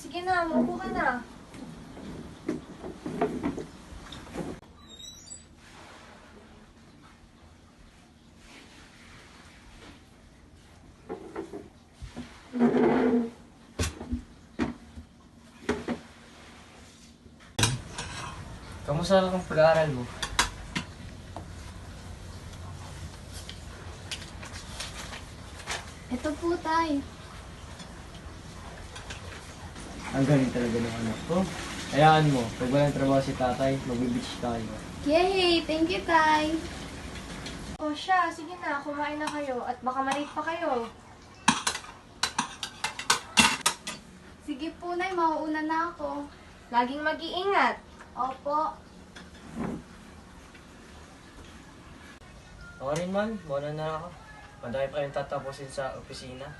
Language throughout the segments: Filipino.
Sige na, maupo ka na. Kamusta ang pag-aaral mo? Ito po, tay. Ang galing talaga ng anak ko. Hayaan mo, pag walang trabaho si tatay, mag-beach tayo. Yay! Thank you, tay. O siya, sige na, kumain na kayo at baka malate pa kayo. Sige po, nay. Mauuna na ako. Laging mag-iingat. Opo. Ako rin man, muna na ako. Madami pa kayong tatapusin sa opisina.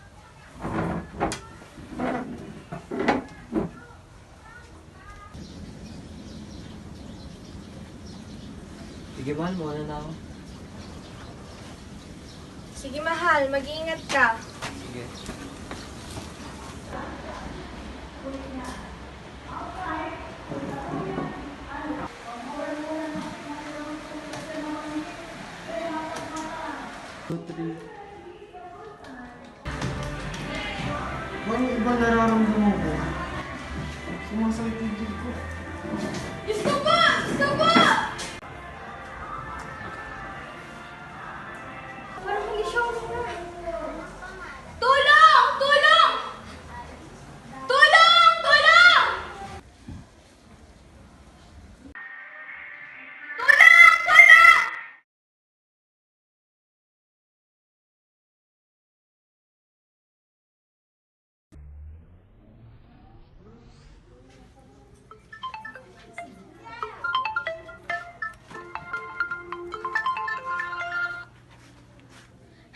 Sige man, muna na ako. Sige mahal, mag-iingat ka. Sige. Ano ibang nararamdaman ko? Sumasakit yung dito ko. Diyos ko po! Diyos ko po! Parang hindi siya Tulong! Tulong! Tulong! Tulong!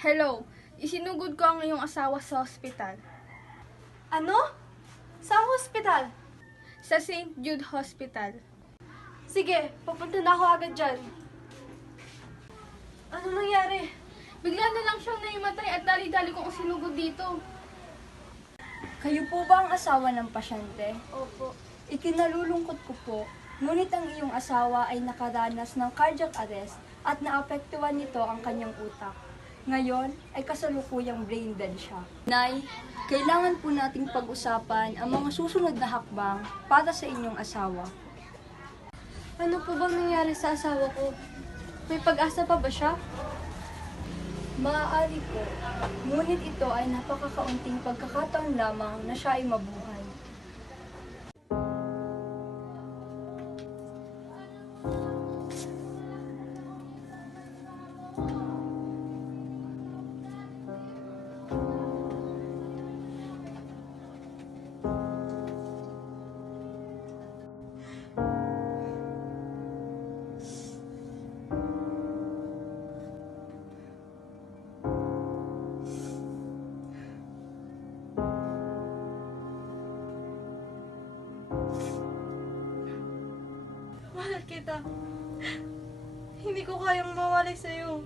Hello, isinugod ko ang iyong asawa sa ospital. Ano? Saan hospital? Sa St. Jude Hospital. Sige, pupunta na ako agad dyan. Ano nangyari? Bigla na lang siyang naimatay at dali-dali kong sinugod dito. Kayo po ba ang asawa ng pasyente? Opo. Ikinalulungkot ko po, ngunit ang iyong asawa ay nakaranas ng cardiac arrest at naapektuhan nito ang kanyang utak. Ngayon ay kasalukuyang brain dead siya. Nay, kailangan po nating pag-usapan ang mga susunod na hakbang para sa inyong asawa. Ano po bang nangyari sa asawa ko? May pag-asa pa ba siya? Maaari po, ngunit ito ay napakakaunting pagkakataon lamang na siya ay mabuhay. Mahal kita. Hindi ko kayang mawalay sa'yo.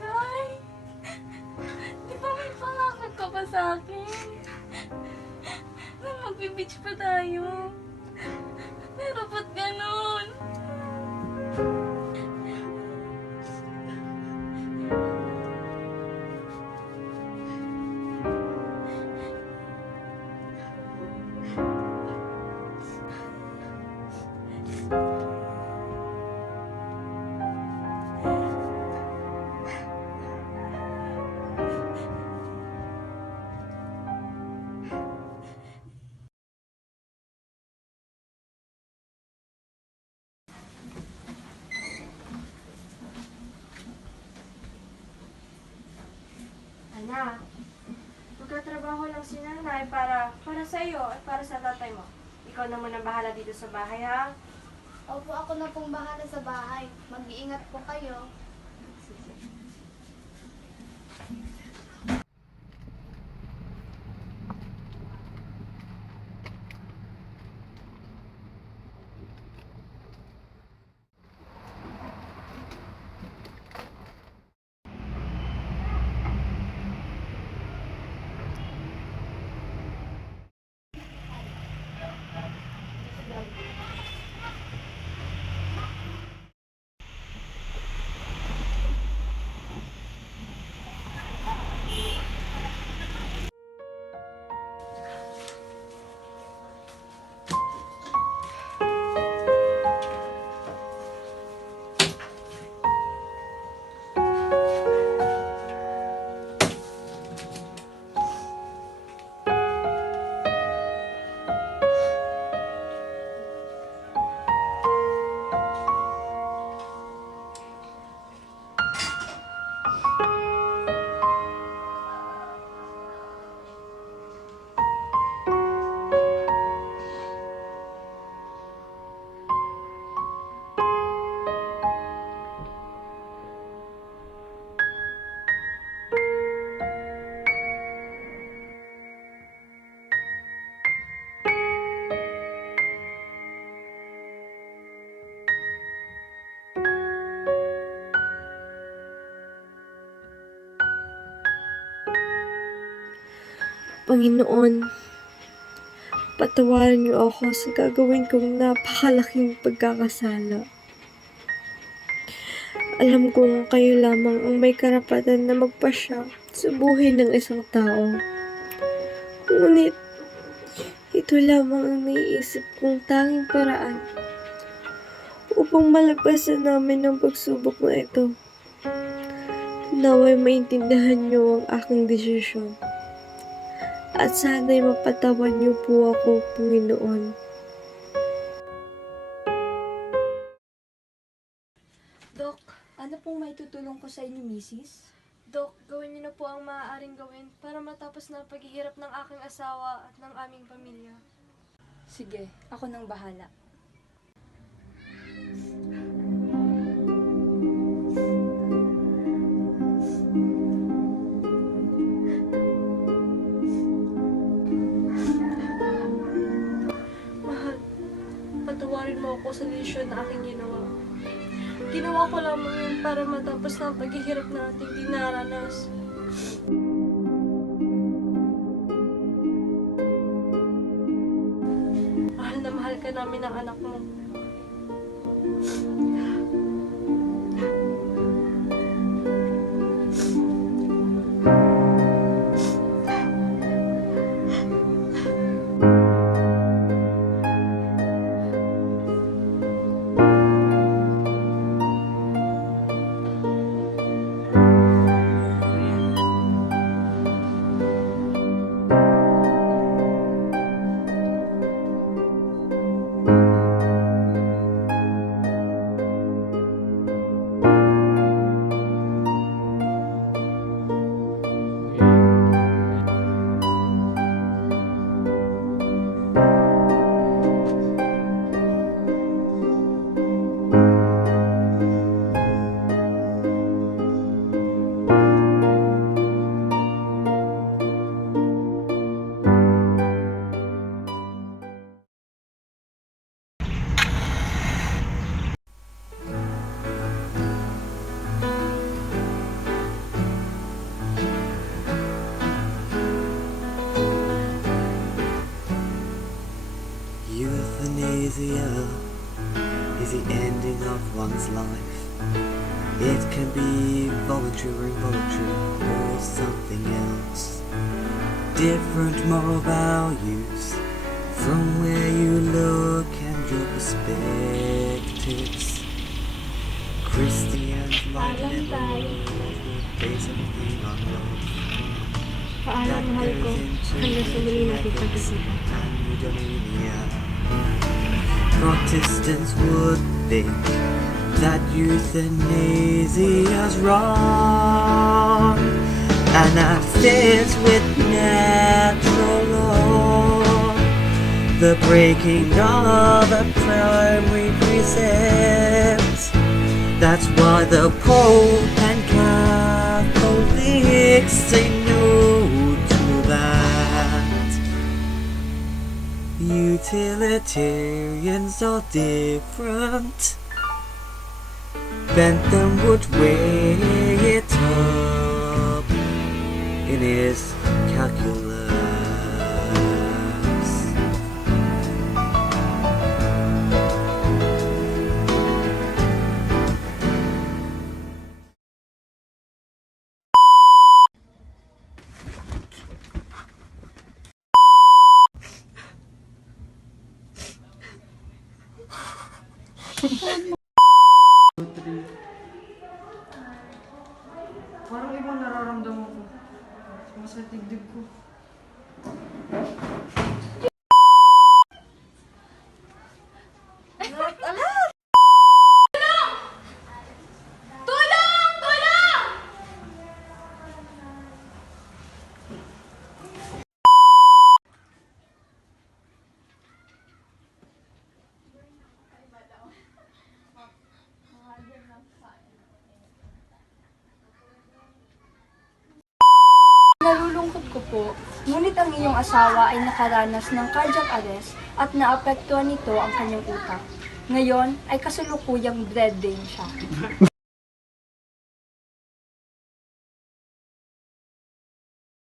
Tay, di ba may pangako ka pa sa akin? Na magbe-beach pa tayo. Pero ba't ganun? Anak, magkatrabaho lang si nanay para sa iyo at para sa tatay mo. Ikaw naman ang bahala dito sa bahay, ha? Opo, ako na pong bahala sa bahay. Mag-iingat po kayo. Panginoon, patawarin niyo ako sa gagawin kong napakalaking pagkakasala. Alam kong kayo lamang ang may karapatan na magpasya sa buhay ng isang tao. Ngunit, ito lamang ang naiisip kong tanging paraan upang malagpasan namin ang pagsubok na ito. Naway maintindihan niyo ang aking desisyon. At sana'y mapatawad niyo po ako, Panginoon. Dok, ano pong may tutulong ko sa inyo, Mrs.? Dok, gawin niyo na po ang maaaring gawin para matapos na ang paghihirap ng aking asawa at ng aming pamilya. Sige, ako nang bahala. Mahal, patawarin mo ako sa desisyon na aking ginawa. Ginawa ko lamang yun para matapos na ang paghihirap na ating dinaranas. Mahal na mahal ka namin ng anak mo. Euthanasia is the ending of one's life. It can be voluntary, involuntary, or something else. Different moral values from where you look and your perspectives. Christians might never base everything on love. Paalam, mahal ko. Hanggang sa muli natin pag-isipan. Protestants would think that euthanasia's wrong, and that fits with natural law, the breaking of a primary precept. That's why the Pope and Catholics say no to that. Utilitarians are different. Bentham would weigh it up in his calculus. Parang ibang nararamdaman ko. Sumasakit dibdib ko. Nalulungkot ko po, ngunit ang iyong asawa ay nakaranas ng cardiac arrest at naapektuhan nito ang kanyang utak. Ngayon ay kasalukuyang bedridden siya.